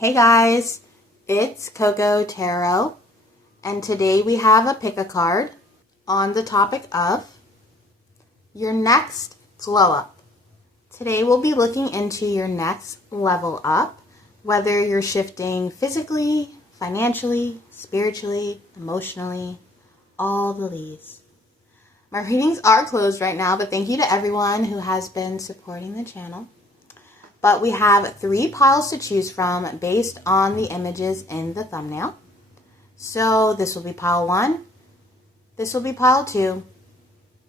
Hey guys, it's CocoaTarot, and today we have a pick-a-card on the topic of your next glow up. Today we'll be looking into your next level up, whether you're shifting physically, financially, spiritually, emotionally, all the leads. My readings are closed right now, but thank you to everyone who has been supporting the channel. But we have 3 piles to choose from based on the images in the thumbnail. So this will be pile 1, this will be pile 2,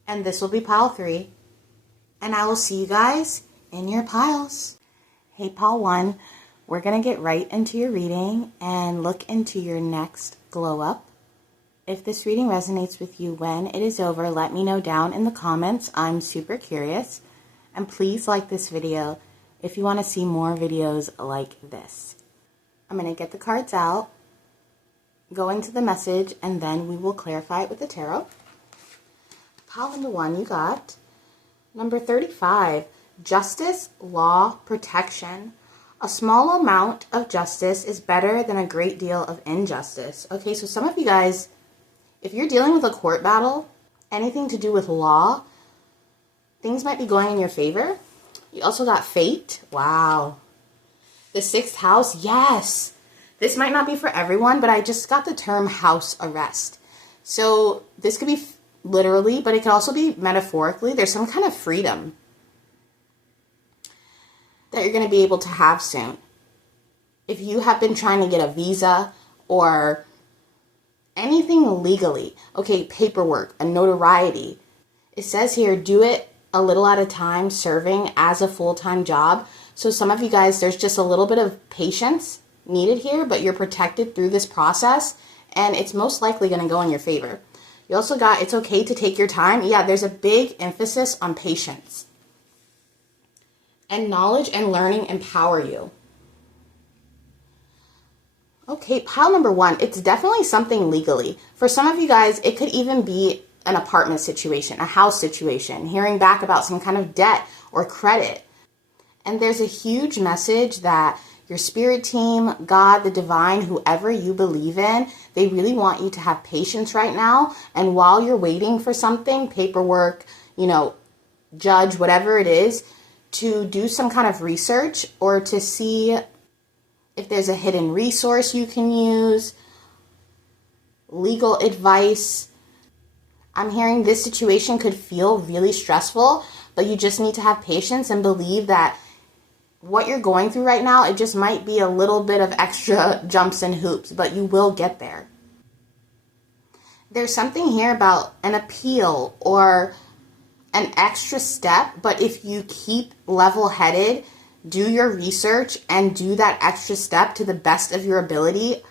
and this will be pile 3. And I will see you guys in your piles. Hey, pile 1, we're going to get right into your reading and look into your next glow up. If this reading resonates with you when it is over, let me know down in the comments. I'm super curious. And please like this video if you want to see more videos like this. I'm going to get the cards out, go into the message, and then we will clarify it with the tarot. Pile number 1, you got number 35, justice, law, protection. A small amount of justice is better than a great deal of injustice. Okay, so some of you guys, if you're dealing with a court battle, anything to do with law, things might be going in your favor. You also got fate. Wow. The 6th house. Yes. This might not be for everyone, but I just got the term house arrest. So this could be literally, but it could also be metaphorically. There's some kind of freedom that you're going to be able to have soon. If you have been trying to get a visa or anything legally, okay, paperwork, a notoriety, it says here, do it a little at a time, serving as a full-time job. So some of you guys, there's just a little bit of patience needed here, but you're protected through this process, and it's most likely going to go in your favor. You also got, it's okay to take your time. Yeah, there's a big emphasis on patience. And knowledge and learning empower you. Okay, pile number 1, it's definitely something legally. For some of you guys, it could even be an apartment situation, a house situation, hearing back about some kind of debt or credit. And there's a huge message that your spirit team, God, the divine, whoever you believe in, they really want you to have patience right now. And while you're waiting for something, paperwork, judge, whatever it is, to do some kind of research or to see if there's a hidden resource you can use, legal advice. I'm hearing this situation could feel really stressful, but you just need to have patience and believe that what you're going through right now, it just might be a little bit of extra jumps and hoops, but you will get there. There's something here about an appeal or an extra step, but if you keep level-headed, do your research, and do that extra step to the best of your ability,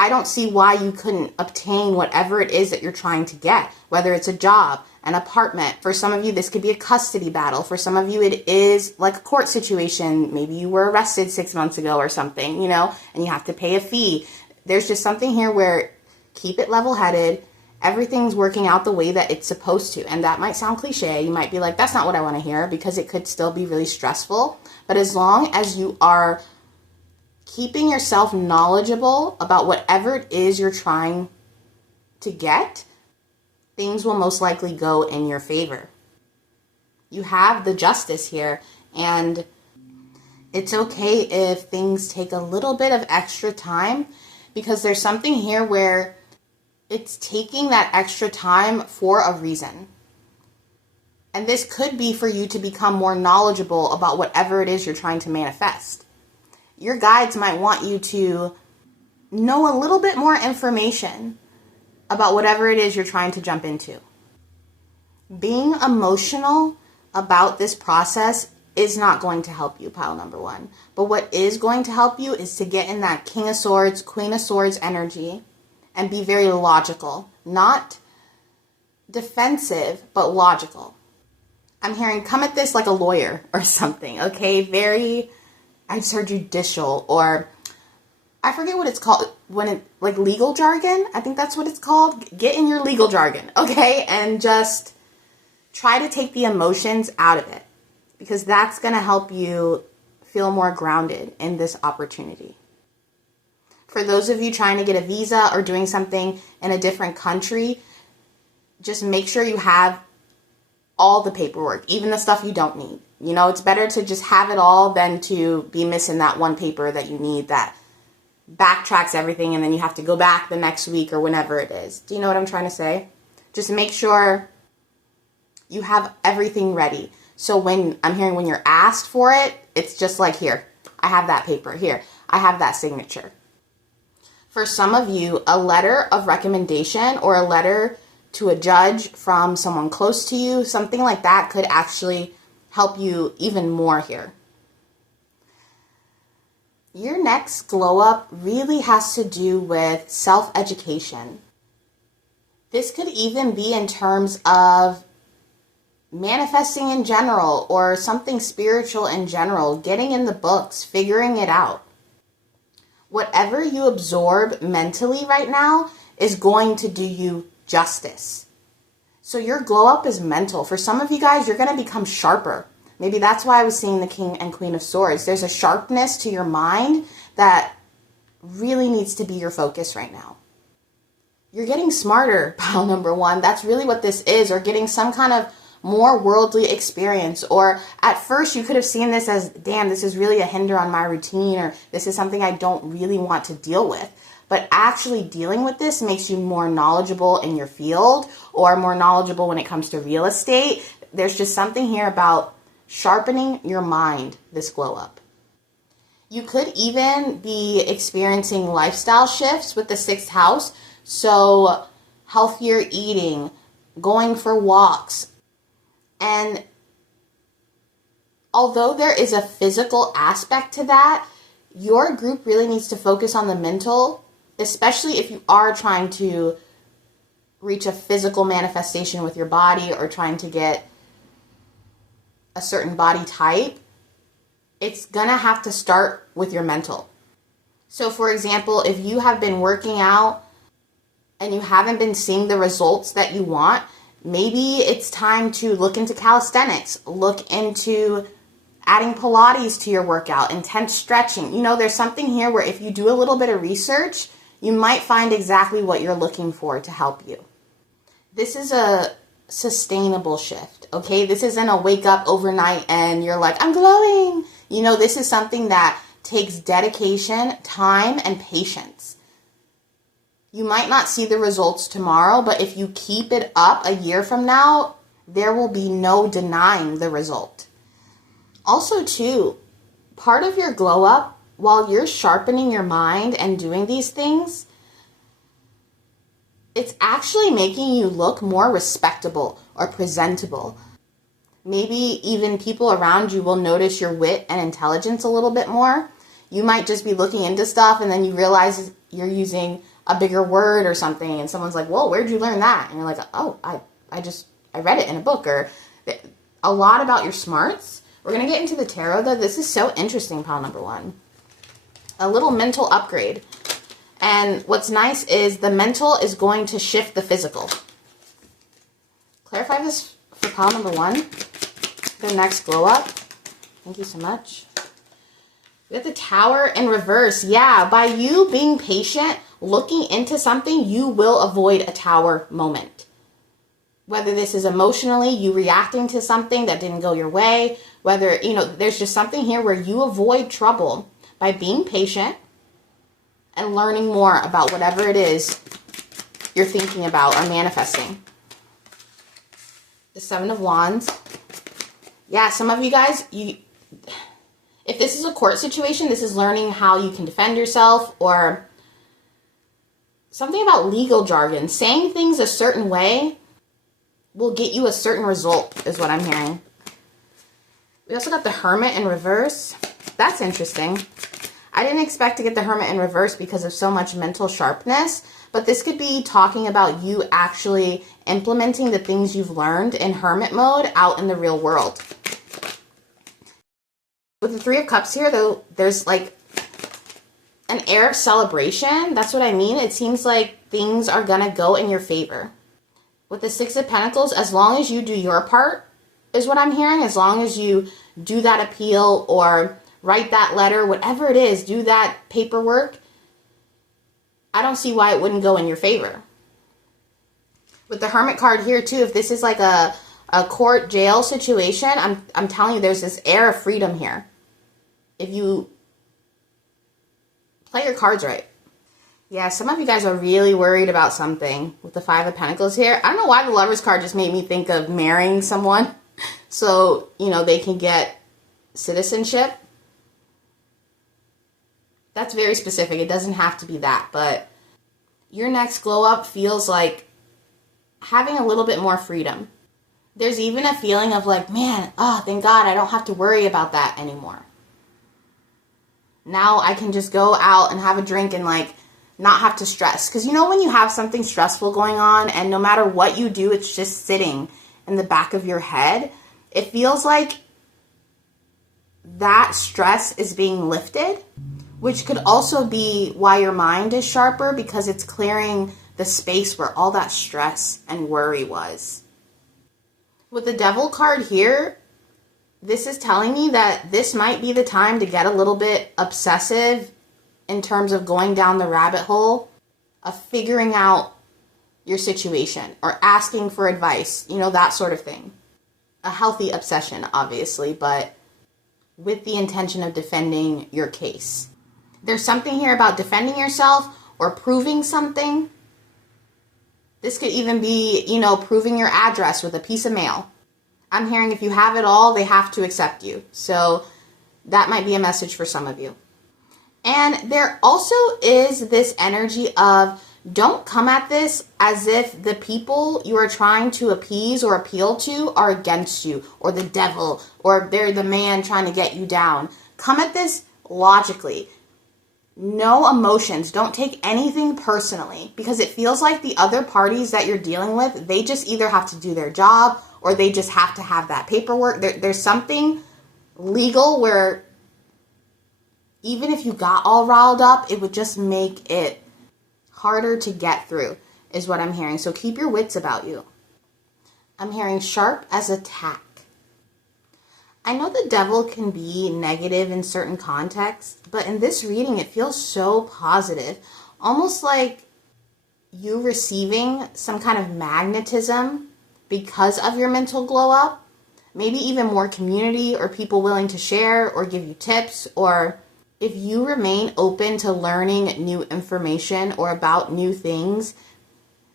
I don't see why you couldn't obtain whatever it is that you're trying to get, whether it's a job, an apartment. For some of you, this could be a custody battle. For some of you, it is like a court situation. Maybe you were arrested 6 months ago or something, and you have to pay a fee. There's just something here where keep it level-headed. Everything's working out the way that it's supposed to. And that might sound cliche. You might be like, that's not what I want to hear, because it could still be really stressful. But as long as you are keeping yourself knowledgeable about whatever it is you're trying to get, things will most likely go in your favor. You have the justice here, and it's okay if things take a little bit of extra time, because there's something here where it's taking that extra time for a reason. And this could be for you to become more knowledgeable about whatever it is you're trying to manifest. Your guides might want you to know a little bit more information about whatever it is you're trying to jump into. Being emotional about this process is not going to help you, pile number 1. But what is going to help you is to get in that King of Swords, Queen of Swords energy and be very logical. Not defensive, but logical. I'm hearing come at this like a lawyer or something, okay? Very, I just heard judicial, or I forget what it's called, when it, like legal jargon, I think that's what it's called. Get in your legal jargon, okay? And just try to take the emotions out of it, because that's going to help you feel more grounded in this opportunity. For those of you trying to get a visa or doing something in a different country, just make sure you have all the paperwork, even the stuff you don't need. You know, it's better to just have it all than to be missing that one paper that you need that backtracks everything and then you have to go back the next week or whenever it is. Do you know what I'm trying to say? Just make sure you have everything ready. So when you're asked for it, it's just like, here, I have that paper. Here, I have that signature. For some of you, a letter of recommendation or a letter to a judge from someone close to you, something like that could actually help you even more here. Your next glow up really has to do with self-education. This could even be in terms of manifesting in general or something spiritual in general, getting in the books, figuring it out. Whatever you absorb mentally right now is going to do you justice. So your glow up is mental. For some of you guys, you're going to become sharper. Maybe that's why I was seeing the King and Queen of Swords. There's a sharpness to your mind that really needs to be your focus right now. You're getting smarter, pile number one. That's really what this is, or getting some kind of more worldly experience. Or at first you could have seen this as, damn, this is really a hinder on my routine, or this is something I don't really want to deal with. But actually dealing with this makes you more knowledgeable in your field, or more knowledgeable when it comes to real estate. There's just something here about sharpening your mind, this glow up. You could even be experiencing lifestyle shifts with the 6th house. So healthier eating, going for walks. And although there is a physical aspect to that, your group really needs to focus on the mental, especially if you are trying to reach a physical manifestation with your body or trying to get a certain body type. It's gonna have to start with your mental. So for example, if you have been working out and you haven't been seeing the results that you want, maybe it's time to look into calisthenics, look into adding Pilates to your workout, intense stretching. You know, there's something here where if you do a little bit of research, you might find exactly what you're looking for to help you. This is a sustainable shift, okay? This isn't a wake up overnight and you're like, I'm glowing. You know, this is something that takes dedication, time, and patience. You might not see the results tomorrow, but if you keep it up a year from now, there will be no denying the result. Also, too, part of your glow up, while you're sharpening your mind and doing these things, it's actually making you look more respectable or presentable. Maybe even people around you will notice your wit and intelligence a little bit more. You might just be looking into stuff and then you realize you're using a bigger word or something and someone's like, whoa, where'd you learn that? And you're like, oh, I read it in a book. Or a lot about your smarts. We're going to get into the tarot though. This is so interesting, pile number one. A little mental upgrade. And what's nice is the mental is going to shift the physical. Clarify this for pile number one. The next glow up. Thank you so much. We got the Tower in reverse. Yeah, by you being patient, looking into something, you will avoid a tower moment. Whether this is emotionally, you reacting to something that didn't go your way, whether, you know, there's just something here where you avoid trouble by being patient and learning more about whatever it is you're thinking about or manifesting. The 7 of Wands. Yeah, some of you guys, if this is a court situation, this is learning how you can defend yourself, or something about legal jargon. Saying things a certain way will get you a certain result, is what I'm hearing. We also got the Hermit in reverse. That's interesting. I didn't expect to get the Hermit in reverse because of so much mental sharpness, but this could be talking about you actually implementing the things you've learned in Hermit mode out in the real world. With the 3 of Cups here, though, there's like an air of celebration. That's what I mean. It seems like things are going to go in your favor. With the 6 of Pentacles, as long as you do your part, is what I'm hearing. As long as you do that appeal or write that letter, whatever it is, do that paperwork, I don't see why it wouldn't go in your favor. With the Hermit card here too, if this is like a court jail situation, I'm telling you, there's this air of freedom here. If you play your cards right. Yeah, some of you guys are really worried about something with the Five of Pentacles here. I don't know why the Lovers card just made me think of marrying someone so, you know, they can get citizenship. That's very specific. It doesn't have to be that, but your next glow up feels like having a little bit more freedom. There's even a feeling of like, man, thank God I don't have to worry about that anymore. Now I can just go out and have a drink and like not have to stress. Because you know when you have something stressful going on and no matter what you do, it's just sitting in the back of your head, it feels like that stress is being lifted, which could also be why your mind is sharper, because it's clearing the space where all that stress and worry was. With the Devil card here, this is telling me that this might be the time to get a little bit obsessive in terms of going down the rabbit hole of figuring out your situation or asking for advice, you know, that sort of thing. A healthy obsession, obviously, but with the intention of defending your case. There's something here about defending yourself or proving something. This could even be, you know, proving your address with a piece of mail. I'm hearing if you have it all, they have to accept you. So that might be a message for some of you. And there also is this energy of don't come at this as if the people you are trying to appease or appeal to are against you, or the devil, or they're the man trying to get you down. Come at this logically. No emotions. Don't take anything personally, because it feels like the other parties that you're dealing with, they just either have to do their job or they just have to have that paperwork. There's something legal where even if you got all riled up, it would just make it harder to get through, is what I'm hearing. So keep your wits about you. I'm hearing sharp as a tack. I know the devil can be negative in certain contexts, but in this reading, it feels so positive. Almost like you receiving some kind of magnetism because of your mental glow up. Maybe even more community or people willing to share or give you tips. Or if you remain open to learning new information or about new things,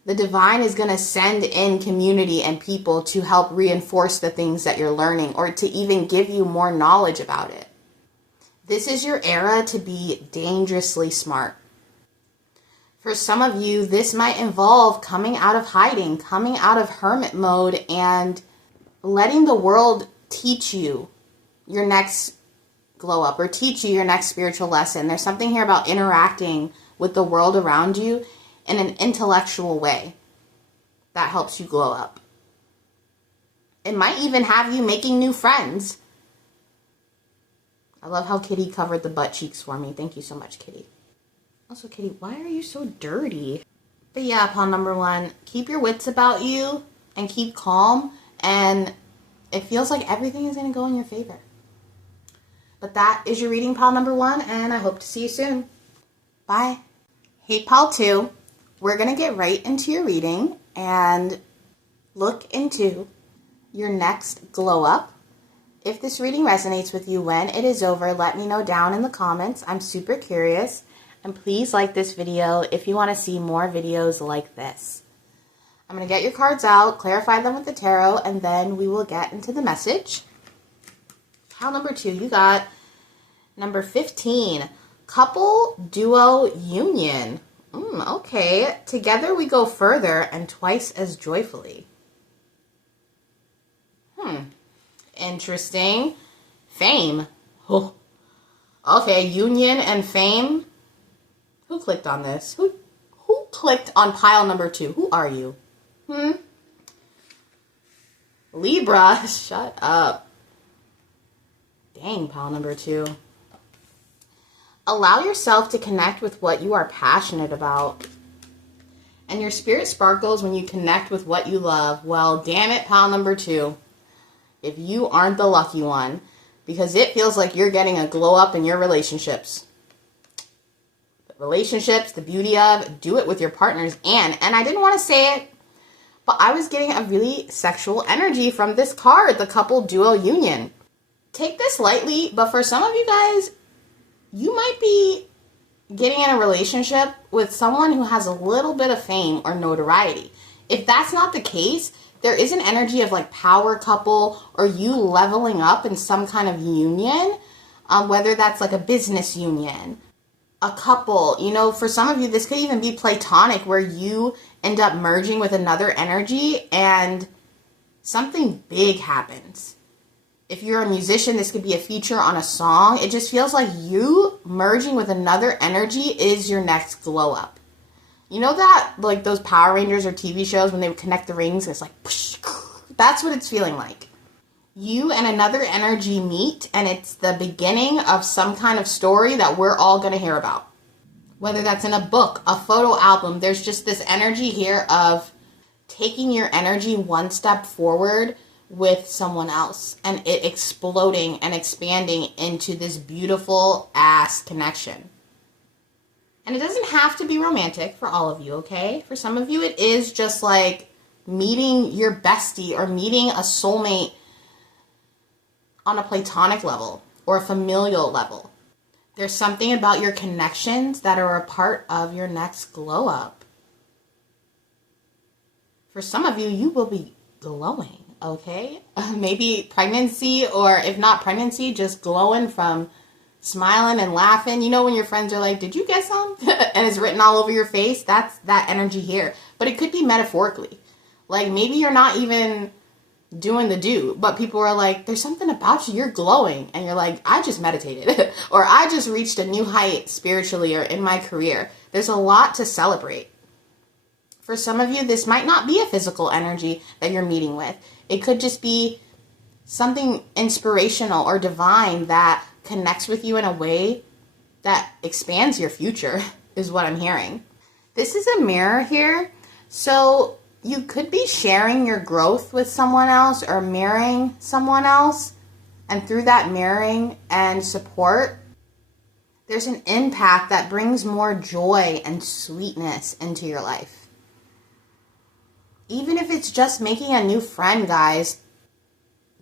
the divine is going to send in community and people to help reinforce the things that you're learning or to even give you more knowledge about it. This is your era to be dangerously smart. For some of you, this might involve coming out of hiding, coming out of hermit mode, and letting the world teach you your next glow up or teach you your next spiritual lesson. There's something here about interacting with the world around you in an intellectual way that helps you glow up. It might even have you making new friends. I love how Kitty covered the butt cheeks for me. Thank you so much, Kitty. Also, Kitty, why are you so dirty? But yeah, pile number one, keep your wits about you and keep calm, and it feels like everything is going to go in your favor. But that is your reading, pile number one, and I hope to see you soon. Bye. Hey, pile two. We're going to get right into your reading and look into your next glow up. If this reading resonates with you when it is over, let me know down in the comments. I'm super curious. And please like this video if you want to see more videos like this. I'm going to get your cards out, clarify them with the tarot, and then we will get into the message. Pile number two, you got number 15, couple, duo, union. Okay, together we go further and twice as joyfully. Interesting. Fame. Oh. Okay, union and fame. Who clicked on this? Who clicked on pile number two? Who are you? Libra. Shut up. Dang, pile number two. Allow yourself to connect with what you are passionate about. And your spirit sparkles when you connect with what you love. Well, damn it, pile number two. If you aren't the lucky one, because it feels like you're getting a glow up in your relationships. relationships, the beauty of, do it with your partners. And I didn't want to say it, but I was getting a really sexual energy from this card, the couple duo union. Take this lightly, but for some of you guys, you might be getting in a relationship with someone who has a little bit of fame or notoriety. If that's not the case, there is an energy of like power couple or you leveling up in some kind of union, whether that's like a business union, a couple. You know, for some of you, this could even be platonic, where you end up merging with another energy and something big happens. If you're a musician, this could be a feature on a song. It just feels like you merging with another energy is your next glow up. You know that, like those Power Rangers or TV shows when they would connect the rings, it's like, that's what it's feeling like. You and another energy meet, and it's the beginning of some kind of story that we're all going to hear about. Whether that's in a book, a photo album, there's just this energy here of taking your energy one step forward with someone else and it exploding and expanding into this beautiful ass connection. And it doesn't have to be romantic for all of you, okay? For some of you, it is just like meeting your bestie or meeting a soulmate on a platonic level or a familial level. There's something about your connections that are a part of your next glow up. For some of you, you will be glowing, okay? Maybe pregnancy, or if not pregnancy, just glowing from smiling and laughing. You know when your friends are like, did you get some? And it's written all over your face. That's that energy here. But it could be metaphorically. Like maybe you're not even doing the do, but people are like, there's something about you, you're glowing. And you're like, I just meditated. Or I just reached a new height spiritually or in my career. There's a lot to celebrate. For some of you, this might not be a physical energy that you're meeting with. It could just be something inspirational or divine that connects with you in a way that expands your future, is what I'm hearing. This is a mirror here. So you could be sharing your growth with someone else or mirroring someone else. And through that mirroring and support, there's an impact that brings more joy and sweetness into your life. Even if it's just making a new friend, guys,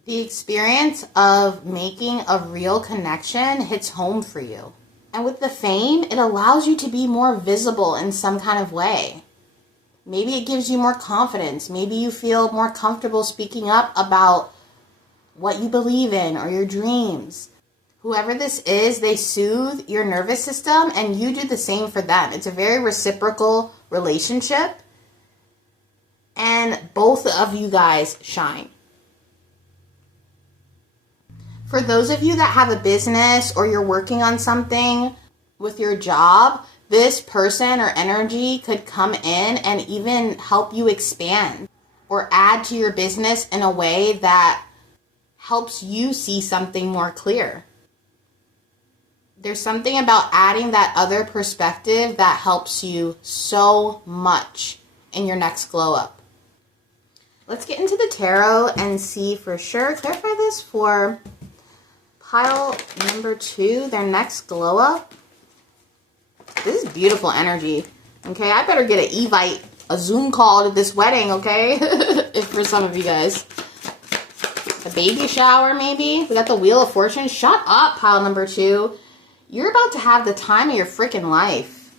the experience of making a real connection hits home for you. And with the fame, it allows you to be more visible in some kind of way. Maybe it gives you more confidence. Maybe you feel more comfortable speaking up about what you believe in or your dreams. Whoever this is, they soothe your nervous system and you do the same for them. It's a very reciprocal relationship. And both of you guys shine. For those of you that have a business or you're working on something with your job, this person or energy could come in and even help you expand or add to your business in a way that helps you see something more clear. There's something about adding that other perspective that helps you so much in your next glow up. Let's get into the tarot and see for sure. Clarify this for pile number 2, their next glow up. This is beautiful energy. Okay, I better get an Evite, a Zoom call to this wedding, okay? If for some of you guys. A baby shower, maybe. We got the Wheel of Fortune. Shut up, pile number 2. You're about to have the time of your freaking life.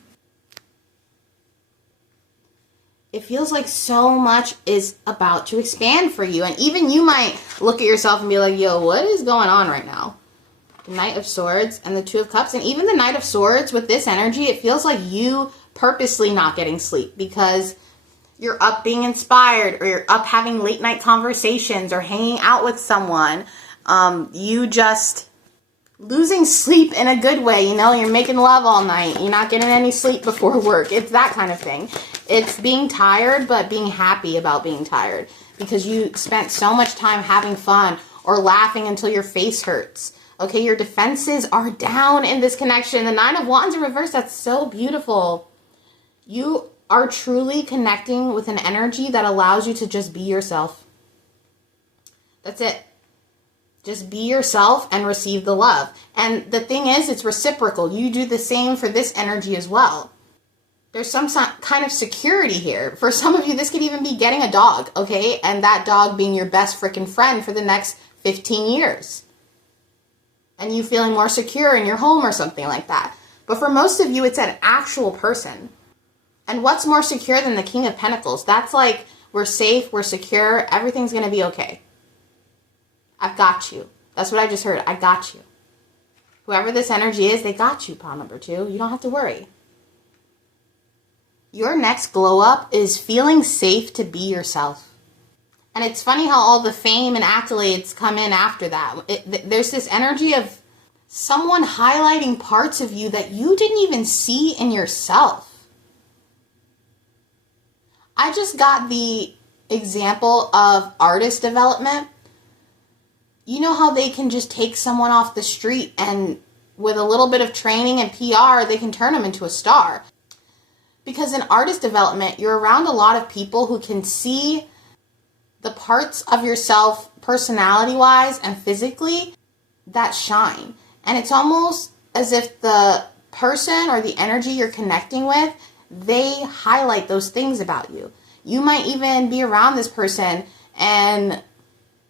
It feels like so much is about to expand for you. And even you might look at yourself and be like, yo, what is going on right now? The Knight of Swords and the Two of Cups. And even the Knight of Swords with this energy, it feels like you purposely not getting sleep because you're up being inspired or you're up having late night conversations or hanging out with someone. You just losing sleep in a good way, you know, you're making love all night. You're not getting any sleep before work. It's that kind of thing. It's being tired, but being happy about being tired because you spent so much time having fun or laughing until your face hurts. Okay, your defenses are down in this connection. The Nine of Wands in reverse, that's so beautiful. You are truly connecting with an energy that allows you to just be yourself. That's it. Just be yourself and receive the love. And the thing is, it's reciprocal. You do the same for this energy as well. There's some kind of security here. For some of you, this could even be getting a dog, okay? And that dog being your best freaking friend for the next 15 years. And you feeling more secure in your home or something like that. But for most of you, it's an actual person. And what's more secure than the King of Pentacles? That's like, we're safe, we're secure, everything's going to be okay. I've got you. That's what I just heard. I got you. Whoever this energy is, they got you, pile number 2. You don't have to worry. Your next glow up is feeling safe to be yourself. And it's funny how all the fame and accolades come in after that. There's this energy of someone highlighting parts of you that you didn't even see in yourself. I just got the example of artist development. You know how they can just take someone off the street and with a little bit of training and PR, they can turn them into a star. Because in artist development, you're around a lot of people who can see the parts of yourself personality-wise and physically that shine. And it's almost as if the person or the energy you're connecting with, they highlight those things about you. You might even be around this person and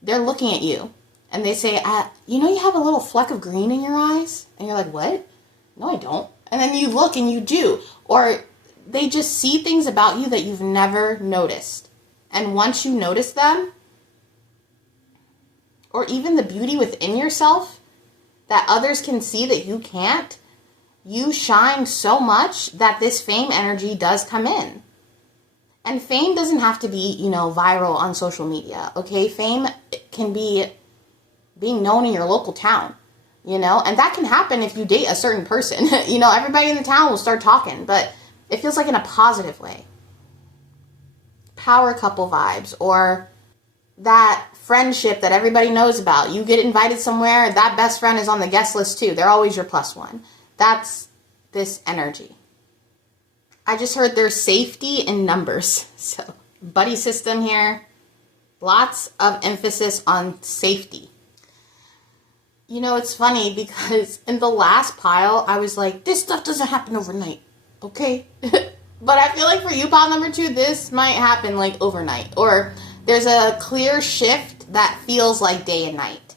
they're looking at you and they say, you know, you have a little fleck of green in your eyes? And you're like, what? No, I don't. And then you look and you do. Or they just see things about you that you've never noticed. And once you notice them, or even the beauty within yourself that others can see that you can't, you shine so much that this fame energy does come in. And fame doesn't have to be, you know, viral on social media, okay? Fame can be being known in your local town, you know? And that can happen if you date a certain person. You know, everybody in the town will start talking, but it feels like in a positive way. Power couple vibes, or that friendship that everybody knows about. You get invited somewhere, that best friend is on the guest list too. They're always your plus one. That's this energy. I just heard there's safety in numbers. So, buddy system here. Lots of emphasis on safety. You know, it's funny because in the last pile, I was like, this stuff doesn't happen overnight. Okay? But I feel like for you, pile number 2, this might happen like overnight. Or there's a clear shift that feels like day and night.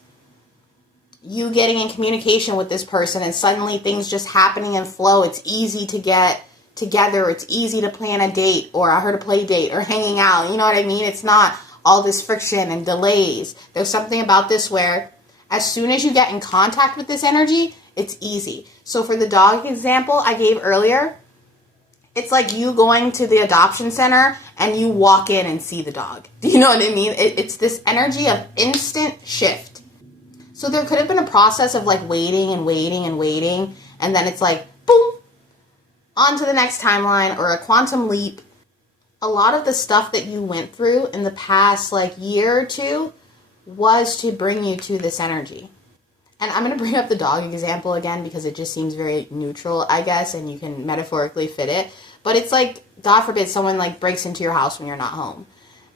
You getting in communication with this person and suddenly things just happening in flow. It's easy to get together. It's easy to plan a date, or I heard a play date, or hanging out. You know what I mean? It's not all this friction and delays. There's something about this where as soon as you get in contact with this energy, it's easy. So for the dog example I gave earlier, it's like you going to the adoption center and you walk in and see the dog. Do you know what I mean? It's this energy of instant shift. So there could have been a process of like waiting and waiting and waiting. And then it's like, boom, on to the next timeline, or a quantum leap. A lot of the stuff that you went through in the past like year or two was to bring you to this energy. And I'm going to bring up the dog example again because it just seems very neutral, I guess, and you can metaphorically fit it. But it's like, God forbid, someone like breaks into your house when you're not home.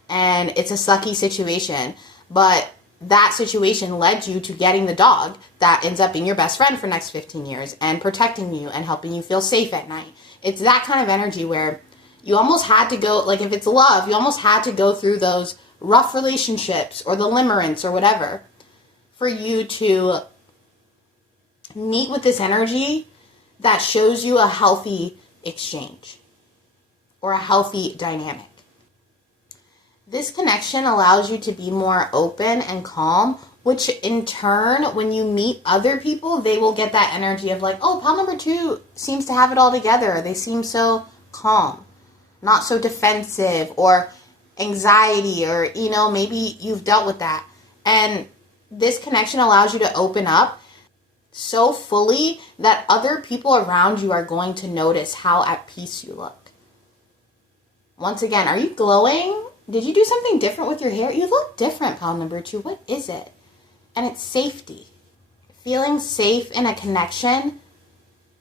And it's a sucky situation. But that situation led you to getting the dog that ends up being your best friend for the next 15 years and protecting you and helping you feel safe at night. It's that kind of energy where you almost had to go, like if it's love, you almost had to go through those rough relationships or the limerence or whatever for you to meet with this energy that shows you a healthy exchange or a healthy dynamic. This connection allows you to be more open and calm, which in turn, when you meet other people, they will get that energy of like, oh, pile number 2 seems to have it all together. They seem so calm, not so defensive or anxiety, or, you know, maybe you've dealt with that. And this connection allows you to open up so fully that other people around you are going to notice how at peace you look. Once again, are you glowing? Did you do something different with your hair? You look different, pile number 2. What is it? And it's safety. Feeling safe in a connection,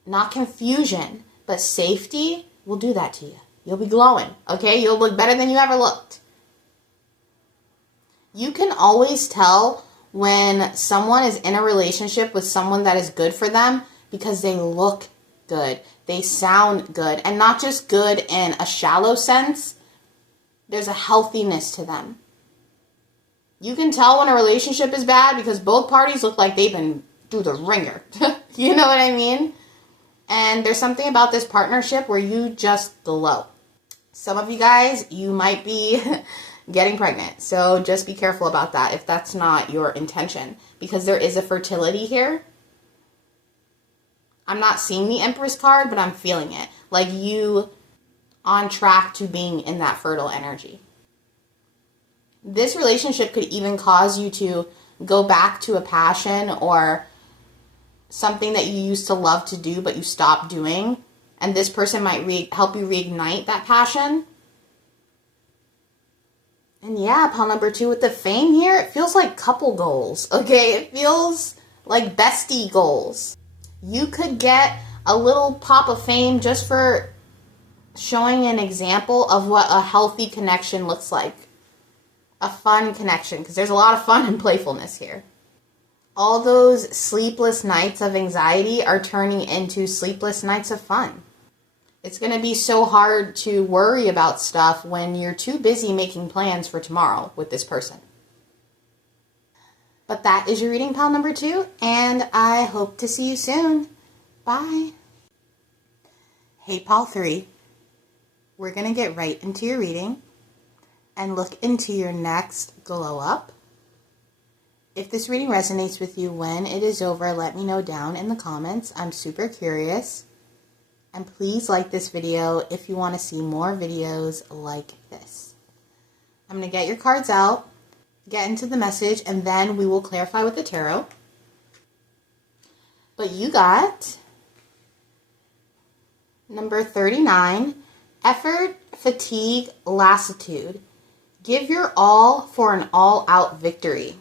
not confusion, but safety will do that to you. You'll be glowing, okay? You'll look better than you ever looked. You can always tell when someone is in a relationship with someone that is good for them because they look good, they sound good, and not just good in a shallow sense. There's a healthiness to them. You can tell when a relationship is bad because both parties look like they've been through the ringer. You know what I mean? And there's something about this partnership where you just glow. Some of you guys, you might be getting pregnant. So just be careful about that if that's not your intention. Because there is a fertility here. I'm not seeing the Empress card, but I'm feeling it. Like you on track to being in that fertile energy. This relationship could even cause you to go back to a passion or something that you used to love to do but you stopped doing. And this person might help you reignite that passion. And yeah, pile number 2 with the fame here, it feels like couple goals, okay? It feels like bestie goals. You could get a little pop of fame just for showing an example of what a healthy connection looks like. A fun connection, because there's a lot of fun and playfulness here. All those sleepless nights of anxiety are turning into sleepless nights of fun. It's going to be so hard to worry about stuff when you're too busy making plans for tomorrow with this person. But that is your reading, pile number 2, and I hope to see you soon. Bye. Hey, pile 3. We're going to get right into your reading and look into your next glow up. If this reading resonates with you when it is over, let me know down in the comments. I'm super curious. And please like this video if you want to see more videos like this. I'm going to get your cards out, get into the message, and then we will clarify with the tarot. But you got number 39, effort, fatigue, lassitude. Give your all for an all-out victory.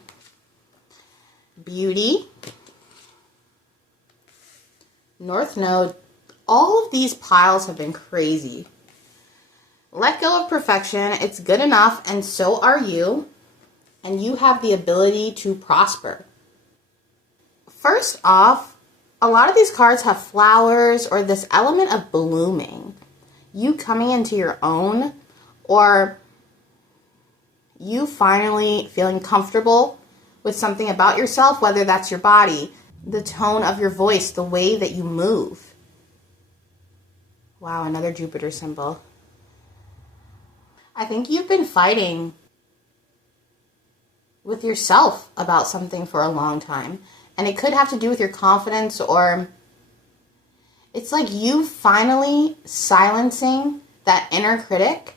Beauty, North Node. All of these piles have been crazy. Let go of perfection. It's good enough, and so are you. And you have the ability to prosper. First off, a lot of these cards have flowers or this element of blooming. You coming into your own, or you finally feeling comfortable with something about yourself, whether that's your body, the tone of your voice, the way that you move. Wow, another Jupiter symbol. I think you've been fighting with yourself about something for a long time. And it could have to do with your confidence, or it's like you finally silencing that inner critic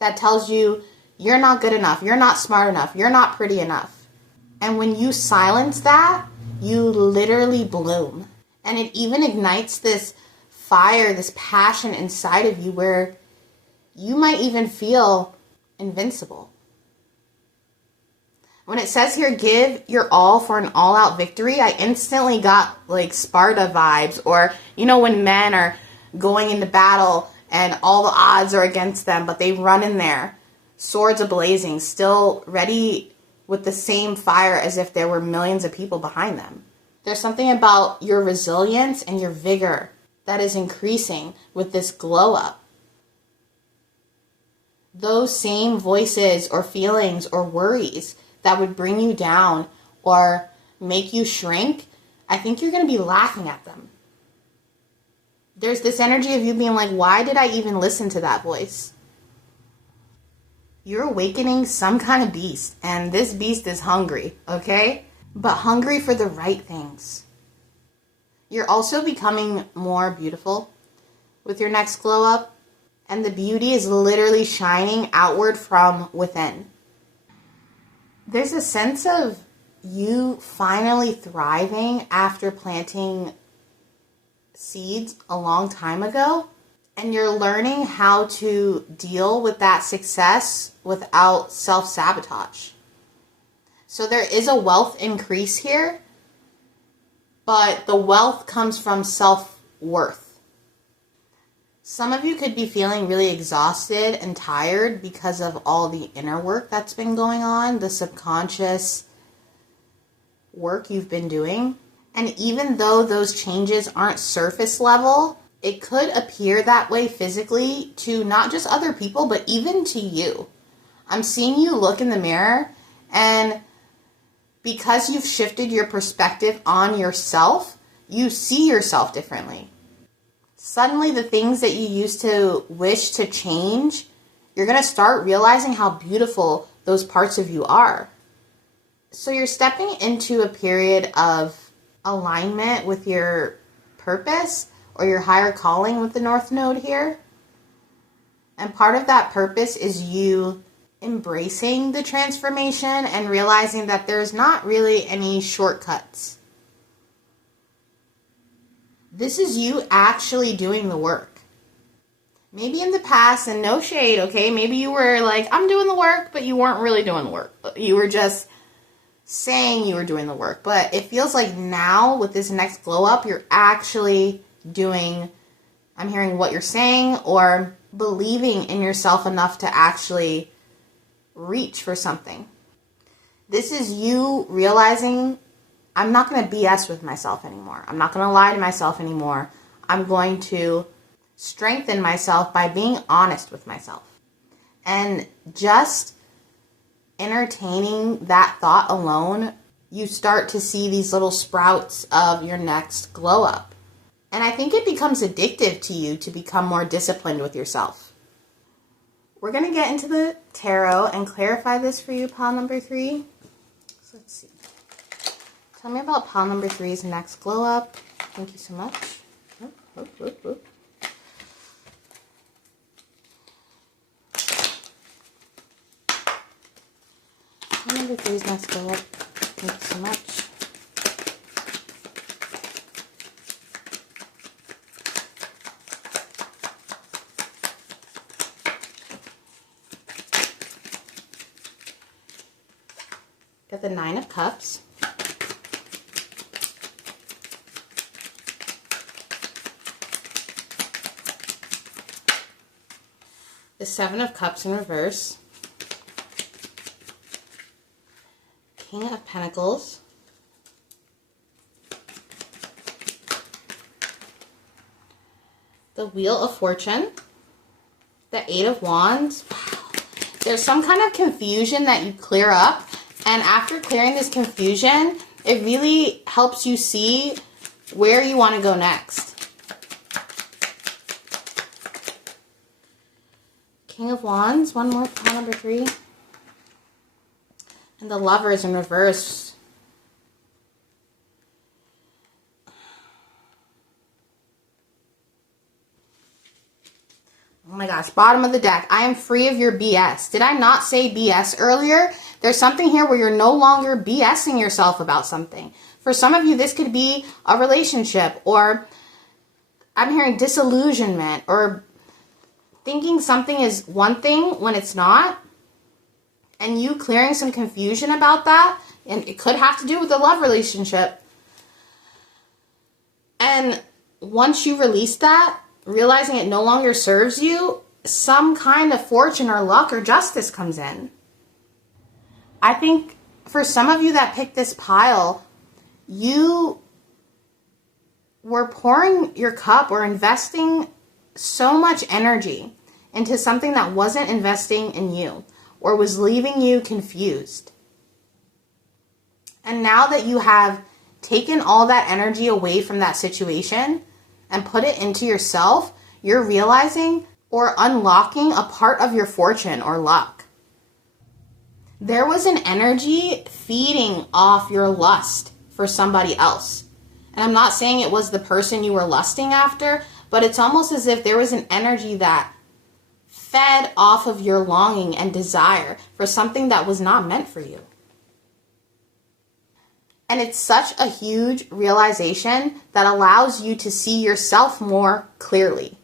that tells you you're not good enough, you're not smart enough, you're not pretty enough. And when you silence that, you literally bloom. And it even ignites this fire, this passion inside of you where you might even feel invincible. When it says here, give your all for an all-out victory, I instantly got like Sparta vibes, or you know when men are going into battle and all the odds are against them, but they run in there, swords ablazing, still ready with the same fire as if there were millions of people behind them. There's something about your resilience and your vigor that is increasing with this glow up. Those same voices or feelings or worries that would bring you down or make you shrink, I think you're going to be laughing at them. There's this energy of you being like, why did I even listen to that voice? You're awakening some kind of beast, and this beast is hungry, okay? But hungry for the right things. You're also becoming more beautiful with your next glow up, and the beauty is literally shining outward from within. There's a sense of you finally thriving after planting seeds a long time ago, and you're learning how to deal with that success without self-sabotage. So there is a wealth increase here, but the wealth comes from self-worth. Some of you could be feeling really exhausted and tired because of all the inner work that's been going on, the subconscious work you've been doing. And even though those changes aren't surface level, it could appear that way physically to not just other people, but even to you. I'm seeing you look in the mirror, and because you've shifted your perspective on yourself, you see yourself differently. Suddenly, the things that you used to wish to change, you're going to start realizing how beautiful those parts of you are. So you're stepping into a period of alignment with your purpose or your higher calling with the North Node here. And part of that purpose is you embracing the transformation and realizing that there's not really any shortcuts. This is you actually doing the work. Maybe in the past, and no shade, okay? Maybe you were like, I'm doing the work, but you weren't really doing the work. You were just saying you were doing the work. But it feels like now with this next glow up, you're actually doing, I'm hearing what you're saying, or believing in yourself enough to actually reach for something. This is you realizing, I'm not going to BS with myself anymore. I'm not going to lie to myself anymore. I'm going to strengthen myself by being honest with myself. And just entertaining that thought alone, you start to see these little sprouts of your next glow up. And I think it becomes addictive to you to become more disciplined with yourself. We're going to get into the tarot and clarify this for you, pile number 3. So let's see. Tell me about pile number 3's next glow up. Thank you so much. Pile number 3's next glow up. Thank you so much. Got the 9 of Cups. The 7 of Cups in reverse. King of Pentacles. The Wheel of Fortune. The 8 of Wands. Wow. There's some kind of confusion that you clear up. And after clearing this confusion, it really helps you see where you want to go next. King of Wands, one more, pile number 3. And the Lovers in reverse. Oh my gosh, bottom of the deck. I am free of your BS. Did I not say BS earlier? There's something here where you're no longer BSing yourself about something. For some of you, this could be a relationship, or I'm hearing disillusionment, or thinking something is one thing when it's not, and you clearing some confusion about that, and it could have to do with a love relationship. And once you release that, realizing it no longer serves you, some kind of fortune or luck or justice comes in. I think for some of you that picked this pile, you were pouring your cup or investing so much energy into something that wasn't investing in you or was leaving you confused. And now that you have taken all that energy away from that situation and put it into yourself, you're realizing or unlocking a part of your fortune or luck. There was an energy feeding off your lust for somebody else. And I'm not saying it was the person you were lusting after, but it's almost as if there was an energy that fed off of your longing and desire for something that was not meant for you. And it's such a huge realization that allows you to see yourself more clearly.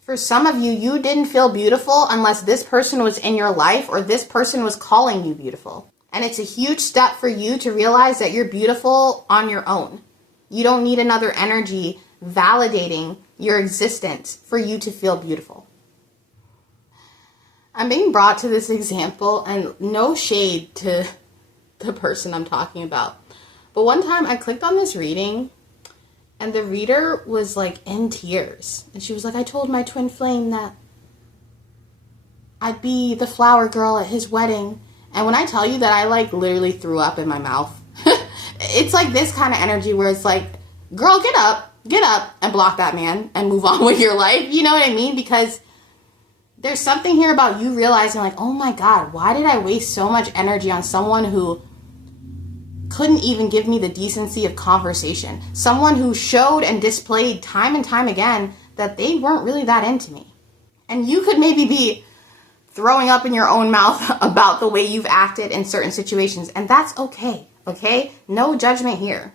For some of you, you didn't feel beautiful unless this person was in your life or this person was calling you beautiful. And it's a huge step for you to realize that you're beautiful on your own. You don't need another energy validating your existence for you to feel beautiful. I'm being brought to this example, and no shade to the person I'm talking about. But one time I clicked on this reading and the reader was like in tears. And she was like, I told my twin flame that I'd be the flower girl at his wedding. And when I tell you that I like literally threw up in my mouth, it's like this kind of energy where it's like, girl, get up and block that man and move on with your life. You know what I mean? Because there's something here about you realizing like, oh my God, why did I waste so much energy on someone who couldn't even give me the decency of conversation? Someone who showed and displayed time and time again that they weren't really that into me. And you could maybe be throwing up in your own mouth about the way you've acted in certain situations. And that's okay, okay? No judgment here.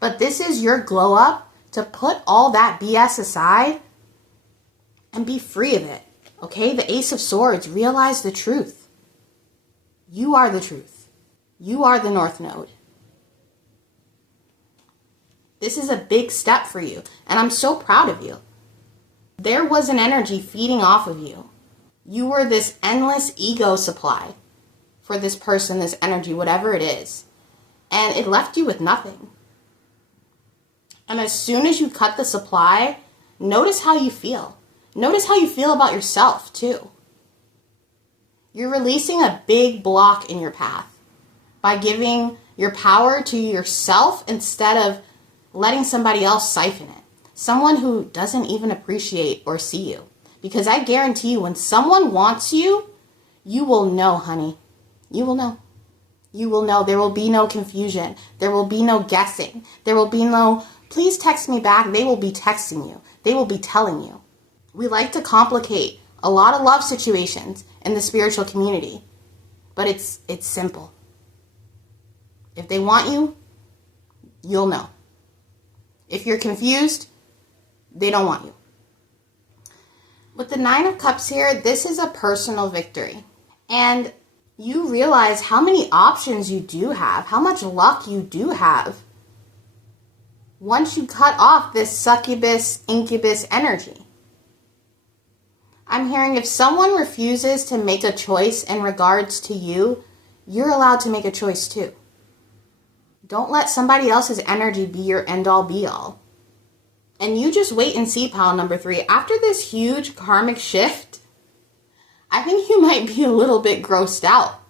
But this is your glow up to put all that BS aside and be free of it, okay? The Ace of Swords, realize the truth. You are the truth. You are the North Node. This is a big step for you, and I'm so proud of you. There was an energy feeding off of you. You were this endless ego supply for this person, this energy, whatever it is. And it left you with nothing. And as soon as you cut the supply, notice how you feel. Notice how you feel about yourself, too. You're releasing a big block in your path by giving your power to yourself instead of letting somebody else siphon it. Someone who doesn't even appreciate or see you. Because I guarantee you, when someone wants you, you will know, honey. You will know. You will know. There will be no confusion. There will be no guessing. There will be no, please text me back. They will be texting you. They will be telling you. We like to complicate a lot of love situations in the spiritual community. But it's simple. If they want you, you'll know. If you're confused, they don't want you. With the Nine of Cups here, this is a personal victory. And you realize how many options you do have, how much luck you do have once you cut off this succubus, incubus energy. I'm hearing if someone refuses to make a choice in regards to you, you're allowed to make a choice too. Don't let somebody else's energy be your end-all be-all. And you just wait and see, pile number 3. After this huge karmic shift, I think you might be a little bit grossed out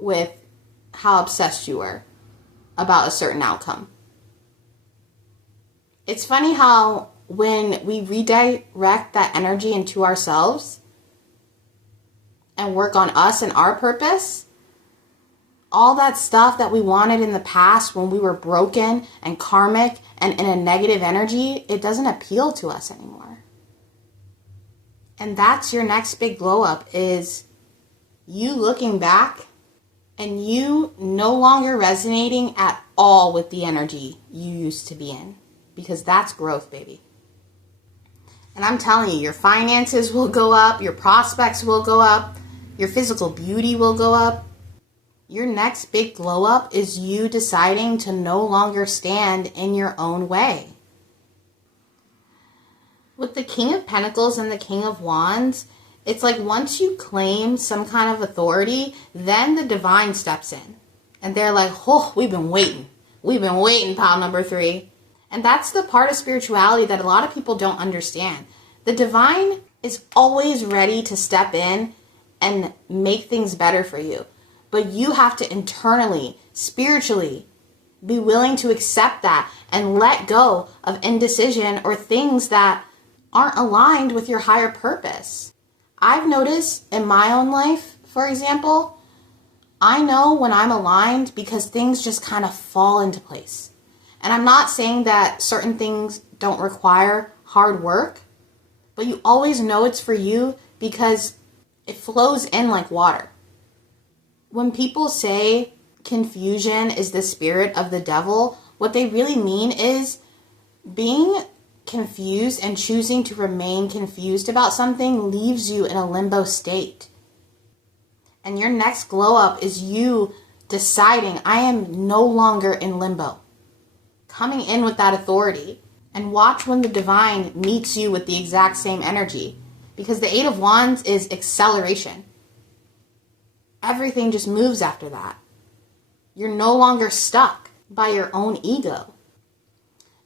with how obsessed you were about a certain outcome. It's funny how when we redirect that energy into ourselves and work on us and our purpose, all that stuff that we wanted in the past when we were broken and karmic and in a negative energy, it doesn't appeal to us anymore. And that's your next big glow up, is you looking back and you no longer resonating at all with the energy you used to be in. Because that's growth, baby. And I'm telling you, your finances will go up, your prospects will go up, your physical beauty will go up. Your next big glow up is you deciding to no longer stand in your own way. With the King of Pentacles and the King of Wands, it's like once you claim some kind of authority, then the divine steps in. And they're like, oh, we've been waiting. We've been waiting, pile number 3. And that's the part of spirituality that a lot of people don't understand. The divine is always ready to step in and make things better for you. But you have to internally, spiritually, be willing to accept that and let go of indecision or things that aren't aligned with your higher purpose. I've noticed in my own life, for example, I know when I'm aligned because things just kind of fall into place. And I'm not saying that certain things don't require hard work, but you always know it's for you because it flows in like water. When people say confusion is the spirit of the devil, what they really mean is being confused and choosing to remain confused about something leaves you in a limbo state. And your next glow up is you deciding, I am no longer in limbo. Coming in with that authority. And watch when the divine meets you with the exact same energy. Because the Eight of Wands is acceleration. Everything just moves after that. You're no longer stuck by your own ego.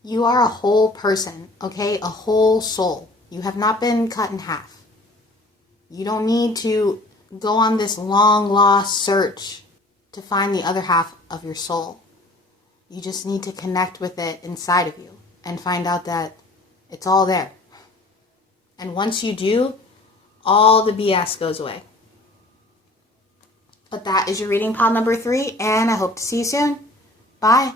You are a whole person, okay? A whole soul. You have not been cut in half. You don't need to go on this long lost search to find the other half of your soul. You just need to connect with it inside of you and find out that it's all there. And once you do, all the BS goes away. But that is your reading pile number 3, and I hope to see you soon. Bye.